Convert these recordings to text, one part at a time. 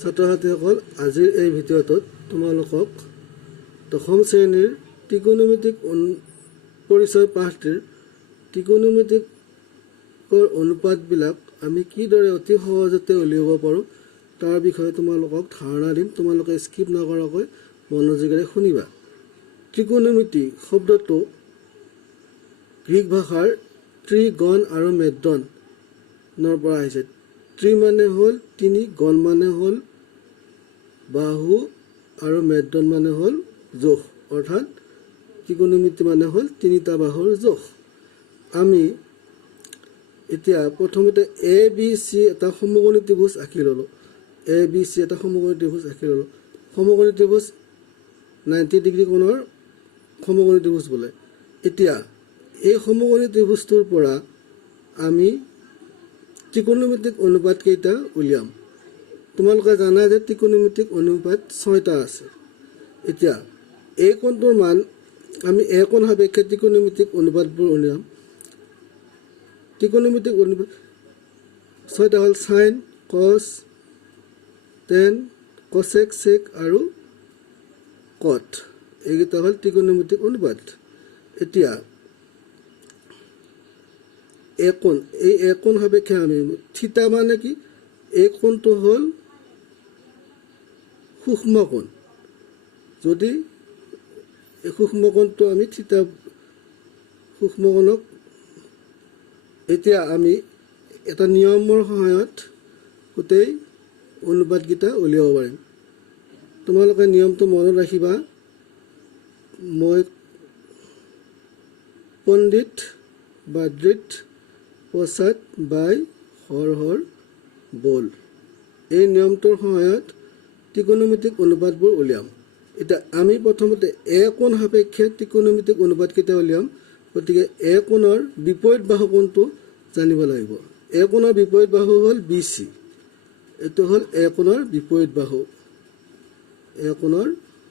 ছাত্ৰ ছাত্ৰীসকল আজিৰ এই ভিডিঅ'টোত তোমালোকক দশম শ্ৰেণীৰ ত্ৰিকোণমিতিক পৰিচয় পাঠটিৰ ত্ৰিকোণমিতিকৰ অনুপাতবিলাক আমি কিদৰে অতি সহজতে উলিয়াব পাৰোঁ তাৰ বিষয়ে তোমালোকক ধাৰণা দিম। তোমালোকে স্কিপ নকৰাকৈ মনোযোগেৰে শুনিবা। ত্ৰিকোণমিতি শব্দটো গ্ৰীক ভাষাৰ ত্ৰিগণ আৰু মেদ্ৰণৰ পৰা আহিছে। ত্ৰি মানে হ'ল তিনি, গণ মানে হ'ল বাহু আৰু মেদ্ৰন মানে হ'ল জোখ, অৰ্থাৎ ত্ৰিকোণমিতি মানে হ'ল তিনিটা বাহুৰ জোখ। আমি এতিয়া প্ৰথমতে এ বি চি এটা সমকোণী ত্ৰিভুজ আঁকি ল'লোঁ। এ বি চি এটা সমকোণী ত্ৰিভুজ আঁকি ল'লোঁ। সমকোণী ত্ৰিভুজ 90 ডিগ্ৰী কোণৰ সমকোণী ত্ৰিভুজ বোলে। এতিয়া এই সমকোণী ত্ৰিভুজটোৰ পৰা আমি ত্ৰিকোণমিতিক অনুপাত কেইটা উলিয়াম। তোমালোকে জানা যে ত্ৰিকোণমিতিক অনুপাত 6টা আছে। এতিয়া এই কোণটোৰ মান আমি এ কোণ সাপেক্ষে ত্ৰিকোণমিতিক অনুপাতবোৰ উলিয়াম। ত্ৰিকোণমিতিক অনুপাত 6টা হ'ল সাইন, কছ, টেন, কচেক, চেক আৰু কট। এইকেইটা হ'ল ত্ৰিকোণমিতিক অনুপাত। এতিয়া এই কোণ সাপেক্ষে আমি থিতা মানে কি, এই কোণটো হ'ল সূক্ষ্ম কোণ। যদি এই সূক্ষ্ম কোণটো আমি থিতা সূক্ষ্ম কোণক এতিয়া আমি এটা নিয়মৰ সহায়ত গোটেই অনুপাতকেইটা উলিয়াব পাৰিম। তোমালোকে নিয়মটো মনত ৰাখিবা। মই পণ্ডিত বাদ্ৰিত পশ্চাত বাই হৰ বল, এই নিয়মটোৰ সহায়ত ত্ৰিকোণমিতিক অনুপাতবোৰ উলিয়াম। এতিয়া আমি প্ৰথমতে এ কোণ সাপেক্ষে ত্ৰিকোণমিতিক অনুপাতকেইটা উলিয়াম। গতিকে এ কোণৰ বিপৰীত বাহু কোণটো জানিব লাগিব। এ কোণৰ বিপৰীত বাহু হ'ল বি চি। এইটো হ'ল এ কোণৰ বিপৰীত বাহু। এ কোণৰ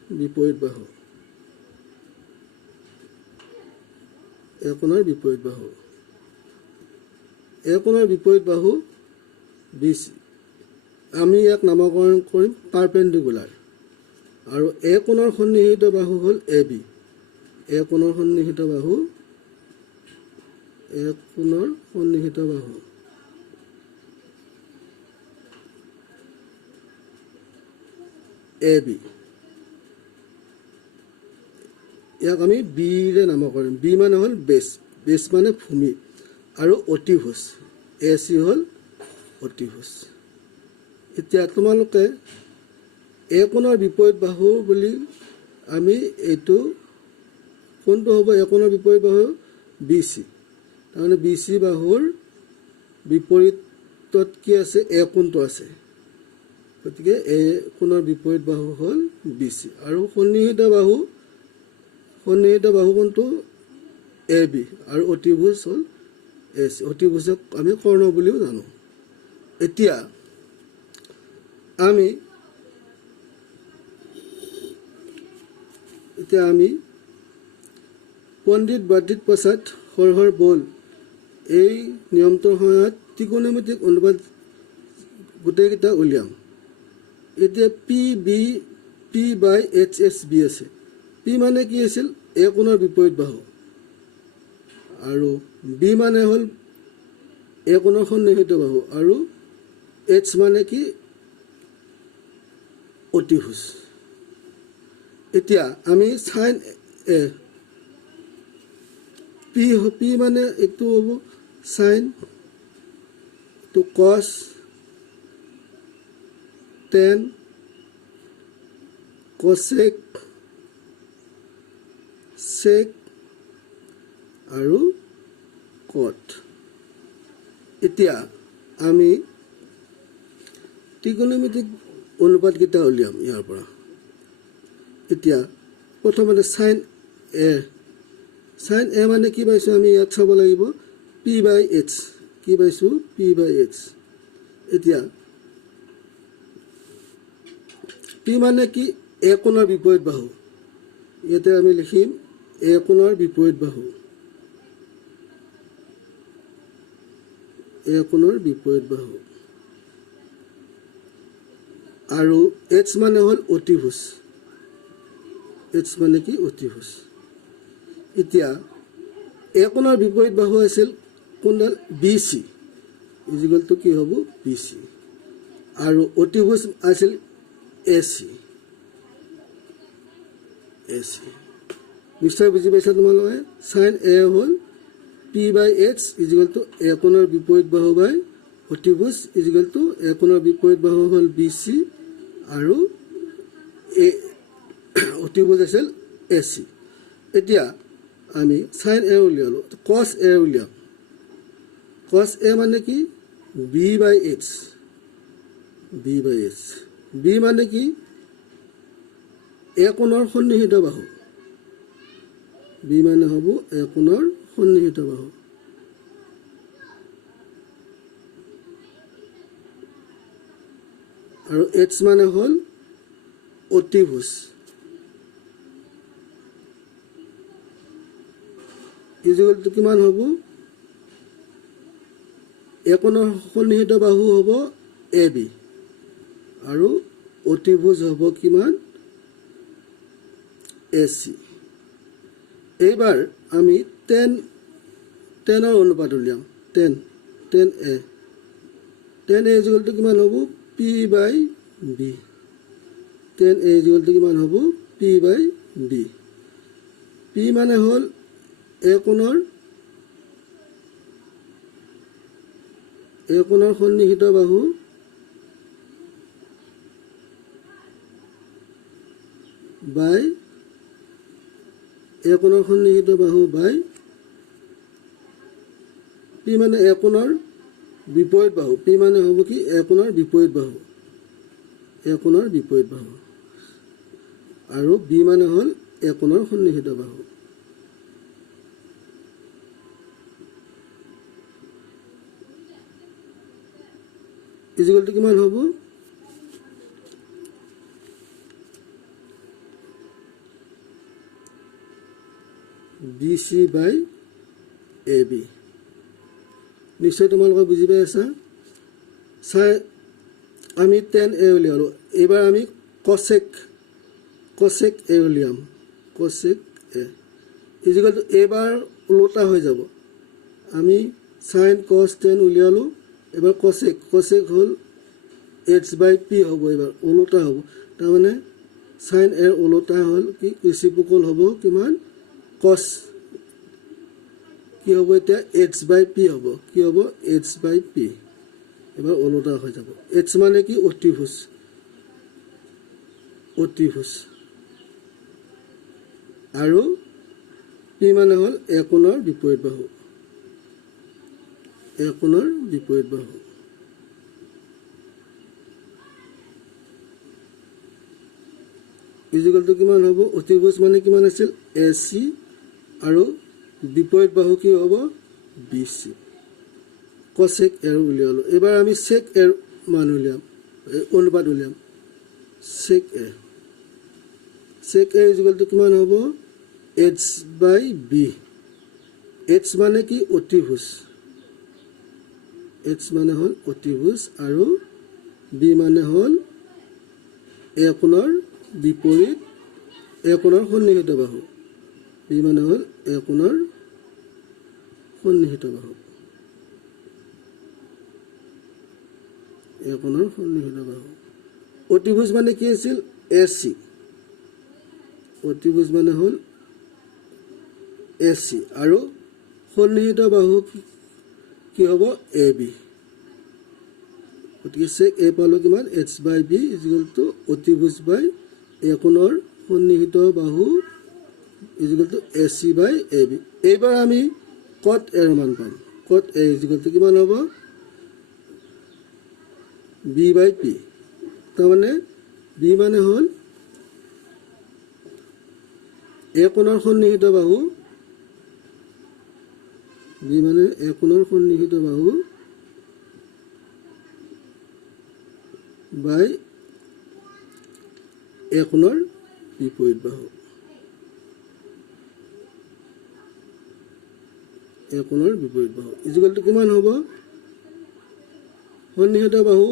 বিপৰীত বাহু, এ কোণৰ বিপৰীত বাহু, এ কোণৰ বিপৰীত বাহু বি চি। আমি ইয়াক নামকৰণ কৰিম পাৰপেণ্ডিকুলাৰ। আৰু এ কোণৰ সন্নিহিত বাহু হ'ল এ বি। এ কোণৰ সন্নিহিত বাহু, এ কোণৰ সন্নিহিত বাহু এ বি। ইয়াক আমি বিৰে নামকৰণ। বি মানে হ'ল বেছ, বেছ মানে ভূমি, আৰু অতিভুজ, এ চি হ'ল অতিভুজ। এতিয়া তোমালোকে এ কোণৰ বিপৰীত বাহু বুলি আমি এইটো কোনটো হ'ব? এ কোণৰ বিপৰীত বাহু বি চি। তাৰমানে বি চি বাহুৰ বিপৰীতত কি আছে? এ কোণটো আছে। গতিকে এ কোণৰ বিপৰীত বাহু হ'ল বি চি। আৰু সন্নিহিত বাহু কোনটো? A B. আৰু অতিভুজ হ'ল এ চি। অতিভুজক আমি কৰ্ণ বুলিও জানো। এতিয়া আমি পণ্ডিত বাদ্ৰিত পশ্চাত হৰ বল, এই নিয়মটোৰ সহায়ত ত্ৰিকোণমিতিক অনুপাত গোটেইকেইটা উলিয়াম। এতিয়া পি বাই এইচ এছ বি আছে। পি মানে কি আছিল? এ কোণৰ বিপৰীত বাহু। আৰু বি মানে হ'ল এ কোণৰ সন্নিহিত বাহু। আৰু এইচ মানে কি? অতিভুজ। এতিয়া আমি সাইন এ, পি মানে এইটো হ'ব সাইন, এইটো কছ, টেন, কচেক, চেক আৰু কট। এতিয়া আমি ত্ৰিকোণমিতিক অনুপাতকেইটা উলিয়াম ইয়াৰ পৰা। এতিয়া প্ৰথমতে সাইন এ। সাইন এ মানে কি পাইছোঁ? আমি ইয়াত চাব লাগিব পি বাই এইচ। কি পাইছোঁ? পি বাই এইচ। এতিয়া পি মানে কি? এ কোণৰ বিপৰীত বাহু। ইয়াতে আমি লিখিম এ কোণৰ বিপৰীত বাহু। এ কোণৰ বিপৰীত বাহু। আৰু এইচ মানে হ'ল অতিভুজ, এইচ মানে কি অতিভুজ। এতিয়া এ কোণৰ বিপৰীত বাহু আছিল কোনডাল বি চি, ইজিকেলটো কি হ'ব বি চি, আৰু অতিভুজ আছিল এ চি, এ চি। নিশ্চয় বুজি পাইছা তোমালোকে। চাইন এ হ'ল পি বাই এইচ ইজিকেলটো এ কোণৰ বিপৰীত বাহু বাই অতিভুজ ইজিকেলটো এ কোণৰ বিপৰীত বাহু হ'ল বি চি আৰু এ অতিভুজ আছিল এ চি। এতিয়া আমি চাইন এ উলিয়ালোঁ, কছ এ উলিয়াম। কছ এ মানে কি বি বাই এইচ, বি বাই এইচ। বি মানে কি এ কোণৰ সন্নিহিত বাহু, বি মানে হ'ব এ কোণৰ সন্নিহিত বাহু। আৰু এইচ মানে হ'ল অতিভুজ। ইজিকেলটো কিমান হ'ব এ কোণৰ সন্নিহিত বাহু হ'ব এ বি আৰু অতিভুজ হ'ব কিমান এ চি। এইবাৰ আমি টেনৰ অনুপাত উলিয়াম। টেন এ ইজিকেলটো কিমান হ'ব পি বাই বি। টেন এ ইজিকেলটো কিমান হ'ব পি বাই বি। পি মানে হ'ল এ কোণৰ সন্নিহিত বাহু বাই এ কোণৰ সন্নিহিত বাহু বাই পি মানে এ কোণৰ বিপৰীত বাহু। পি মানে হ'ব কি এ কোণৰ বিপৰীত বাহু, এ কোণৰ বিপৰীত বাহু, আৰু বি মানে হ'ল এ কোণৰ সন্নিহিত বাহু। ইজিকেলটো কিমান হ'ব B C by A B. নিশ্চয় তোমালোকে বুজি পাই আছা। চাই আমি টেন এ উলিয়ালোঁ। এইবাৰ আমি কচেক এ উলিয়াম। কচেক এ ইজিকেলটো এইবাৰ ওলোটা হৈ যাব। আমি চাইন কচ টেন উলিয়ালোঁ, এইবাৰ কচেক হ'ল এইচ বাই পি হ'ব। এইবাৰ ওলোটা হ'ব, তাৰমানে চাইন এৰ ওলোটা হ'ল কি ৰেচিপ্ৰকেল হ'ব কিমান কচ, কি হ'ব এতিয়া এইচ বাই পি হ'ব। কি হ'ব এইচ বাই পি। এবাৰ ওলোটা হৈ যাব। এইচ মানে কি অতিভুজ, অতিভুজ, আৰু পি মানে হ'ল এ কোণৰ বিপৰীত বাহু, এ কোণৰ বিপৰীত বাহু। ইজিকেলটো কিমান হ'ব অতিভুজ মানে কিমান আছিল এ চি আৰু বিপৰীত বাহু কি হ'ব বি চি। কচেক এৰ উলিয়ালোঁ। এইবাৰ আমি চেক এৰ মান উলিয়াম, অনুপাত উলিয়াম। চেক এ ইজিকেলটো কিমান হ'ব এইচ বাই বি। এইচ মানে কি অতিভুজ, এইচ মানে হ'ল অতিভুজ আৰু বি মানে হ'ল এ কোণৰ বিপৰীত এ কোণৰ সন্নিহিত বাহু। বি মানে হ'ল এ কোণৰ সন্নিহিত বাহু, এ কোণৰ সন্নিহিত বাহু। অতিভুজ মানে কি আছিল এ চি, অতিভুজ মানে হ'ল এ চি আৰু সন্নিহিত বাহু কি হ'ব এ বি। গতিকে চেক এ পালোঁ কিমান এইচ বাই বি ইজিকেলটো অতিভুজ বাই এ কোণৰ সন্নিহিত বাহু ইজিকেলটো এ চি বাই এ বি। এইবাৰ আমি কট এৰ মান পাম। কট এ ইজিকেলটো কিমান হ'ব বি বাই পি। তাৰমানে বি মানে হ'ল এ কোণৰ সন্নিহিত বাহু, বি মানে এ কোণৰ সন্নিহিত বাহু বাই এ কোণৰ বিপৰীত বাহু, এ কোণৰ বিপৰীত বাহু। ইজিকেলটো কিমান হ'ব? সন্নিহিত বাহু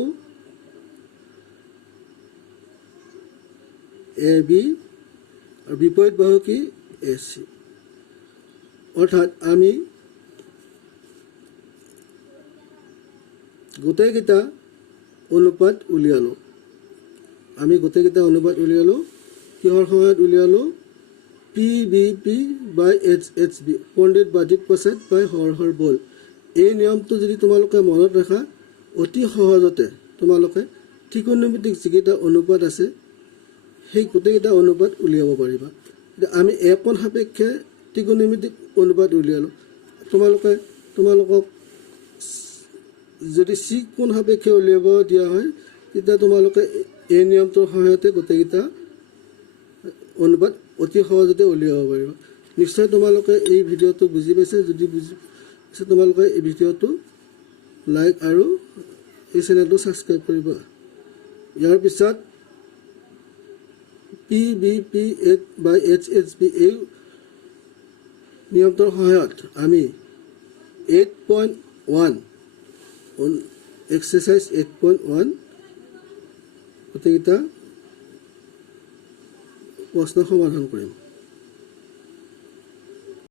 AB আৰু বিপৰীত বাহু কি AC। অৰ্থাৎ আমি গোটেইকেইটা অনুপাত উলিয়ালোঁ। কিহৰ সহায়ত উলিয়ালোঁ? PBP by HHB, Pandit Bajit Prasad by Har বল। এই নিয়মটো যদি তোমালোকে মনত ৰাখা, অতি সহজতে তোমালোকে ত্ৰিকোণমিতিক যিকেইটা অনুপাত আছে সেই গোটেইকেইটা অনুপাত উলিয়াব পাৰিবা। এতিয়া আমি একোণ সাপেক্ষে ত্ৰিকোণমিতিক অনুপাত উলিয়ালোঁ। তোমালোকক যদি চি কোণ সাপেক্ষে উলিয়াব দিয়া হয় তেতিয়া তোমালোকে এই নিয়মটোৰ সহায়তে গোটেইকেইটা অনুপাত অতি সহজতে উলিয়াব পাৰিবা। নিশ্চয় তোমালোকে এই ভিডিঅ'টো বুজি পাইছে। যদি বুজি পাইছে তোমালোকে এই ভিডিঅ'টো লাইক আৰু এই চেনেলটো ছাবস্ক্ৰাইব কৰিবা। ইয়াৰ পিছত PBP by HHB এই নিয়মটোৰ সহায়ত আমি 8.1 এক্সাৰচাইজ 8.1 গোটেইকেইটা প্ৰশ্ন সমাধান কৰিম।